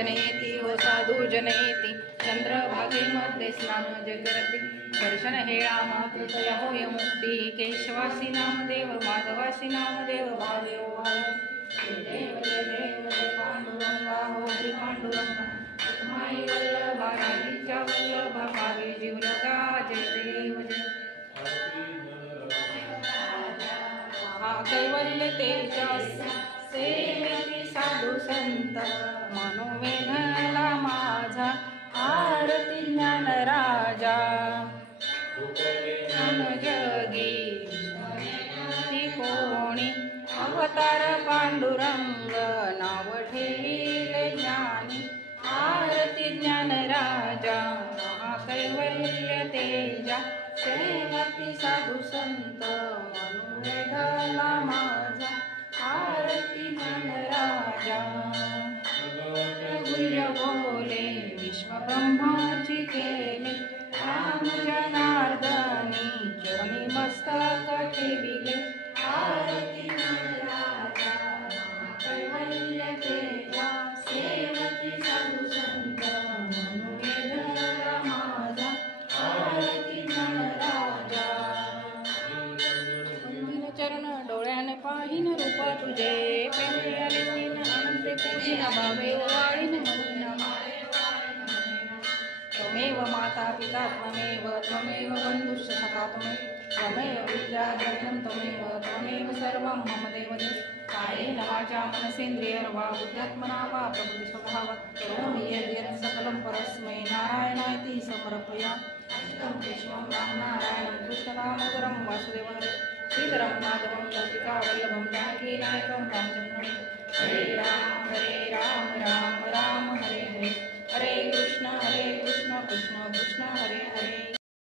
जनयेति व साधु जनयेति चंद्रभागेमध्ये स्नान जे करती दर्शन हेळा मातृतया होय मुक्ती केशवासी नामदेव माधवासी नामदेव भावे जय देव जय देव जय पांडुरंगा हो श्री पांडुरंगा माई वल्लभा राणीच्या वल्लभा भावे जीवलगा जय देव जय कैवल्य तेजस सेवेती साधू संत मनोवेधला माझा आरती ज्ञान राजा ज्ञान जगी ती कोणी अवतार पांडुरंग नाव ठेविले ज्ञानी आरती ज्ञान राजा कैवल्य तेजा सेवती साधू संत मनोवेधला माझा आरती ज्ञान राजा गुह्य बोले विश्व ब्रह्माची केले राम जनार्दनी चरणी मस्तक ठेविले आरती ज्ञान राजा कैवल्य तेजा सेवती साधू संत मनोवेधला माझा आरती ज्ञान राजा चरण डोळ्याने पाहिन रूप तुझे प्रेमे आलिंगन आनंदे पूजिन भावे वाळीन म्हणून त्वमेव माता पिता त्वमेव बंधुश्च सखा त्वमेव विद्या द्रव्यं त्वमेव सर्वं मम देवदेव कायेन वाचा मनसेन्द्रियर्वा बुद्ध्यात्मना वा प्रकृति स्वभावात् करोमि यद्यत् सकलं परस्मै नारायणाय समर्पयामि विष्णुं रामनारायणं कृष्णदामोदरं वासुदेवं श्रीधरं माधवं गोपिका वल्लभं जानकीनायकं रामचन्द्रं हरे राम राम राम हरे हरे हरे कृष्ण कृष्ण कृष्ण हरे हरे